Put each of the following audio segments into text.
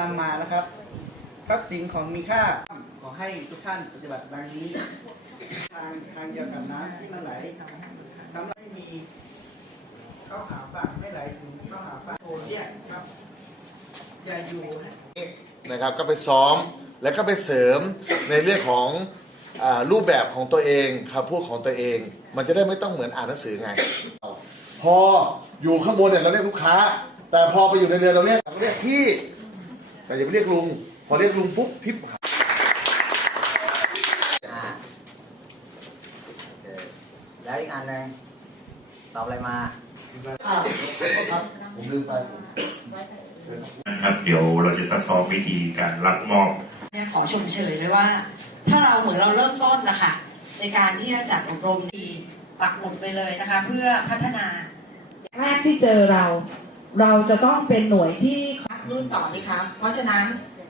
นำมานะครับทรัพย์สินของมีค่าขอให้ทุกท่านปฏิบัติดังนี้ ทางทางเดียวกับน้ำที่มันไหลทำให้มีเข้าหาฝั่งไม่ไหลถึงเข้าหาฝั่งโทแยครับ อย่าอยู่นะครับก็ไปซ้อมแล้วก็ไปเสริมในเรื่องของอารูปแบบของตัวเองคำพูดของตัวเอง มันจะได้ไม่ต้องเหมือนอ่านหนังสือไง พออยู่ข้างบนเนี่ยเราเรียกลูกค้า แต่พอไปอยู่ในเรือเราเรียกเราเรียกพี่ แต่อย่าไปเรียกลุง พอเรียกลุงปุ๊บทิปหายอ่าเออแล้วอีกอันหนึงตอบอะไรมาอ้าวครับผมลืมไปผมนะครับเดี๋ยวเราจะซ้อมวิธีการรับมอบ เนี่ยขอชมเชยเลยว่า ถ้าเราเหมือนเราเริ่มต้นนะคะในการที่จะจัดอบรมดีปักหมุดไปเลยนะคะ เพื่อพัฒนา แรกที่เจอเรา เราจะต้องเป็นหน่วยที่ รุ่นต่อนี่ครับเพราะฉะนั้น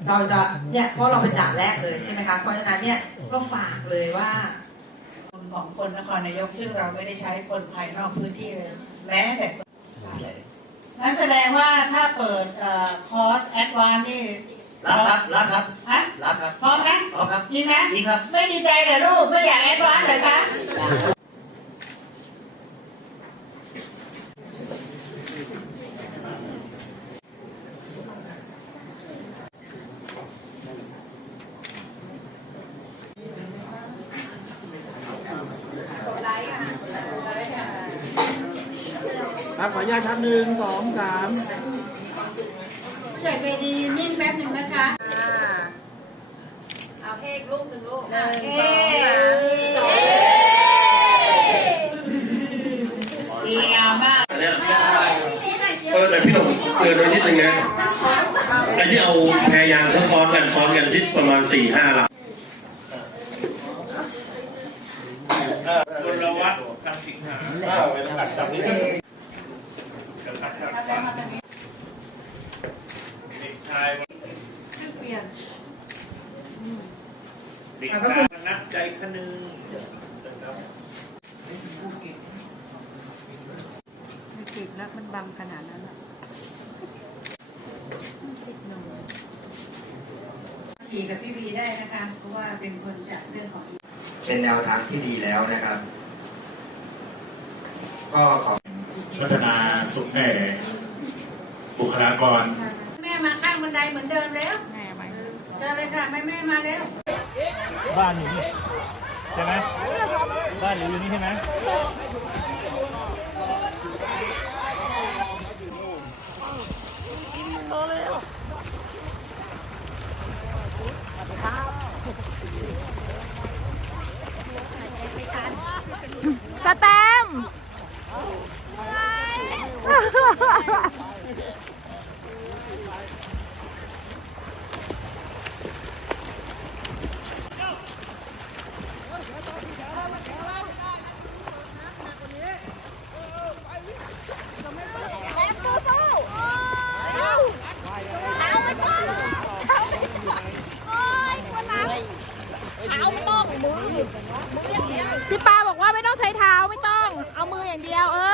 เราจะเนี่ยเพราะเราเป็นด่านแรกเลยใช่ไหมคะเพราะฉะนั้นเนี่ยก็ฝากเลยว่าของคนนครนายกซึ่งเราไม่ได้ใช้คนภายนอกพื้นที่เลยแม้แต่คนนั่นแสดงว่าถ้าเปิดคอร์สแอดวานนี่รับครับรับครับฮะรับครับพร้อมนะพร้อมครับดีไหมดีครับ ไม่ดีใจเหรอลูกไม่อยากแอดวานเหรอคะ ครับขออนุญาตครับหนึ่งสองสามอยากใจดีนิ่งแป๊บหนึ่งนะคะเอาเค้กลูกหนึ่งลูกหนึ่งเสองสามดีงามมากเออแต่พี่หนุ่มเตือนไว้นิดนึงนะไอ้ที่เอาแพรยางซ้อนๆกันซ้อนกันที่ประมาณสี่ห้าลำพลวัตคำสิงหาอ้าวไปทางหลังจับนี้ เด็กชาย เด็กชายนักใจคนึงนะครับขี่กับพี่บีได้นะคะ เพราะว่าเป็นคนจัดเรื่องของ เป็นแนวทางที่ดีแล้วนะครับ ก็ขอพัฒนาสุขแห่บุคลากร แม่มาข้างบันไดเหมือนเดิมแล้ว แม่มาเจอเลยค่ะแม่แม่มาแล้ว บ้านอยู่นี่ใช่ไหมบ้านอยู่นี่ใช่ไหมสแตม พี่ปาบอกว่าไม่ต้องใช้เท้าไม่ต้อง เอามืออย่างเดียว เออ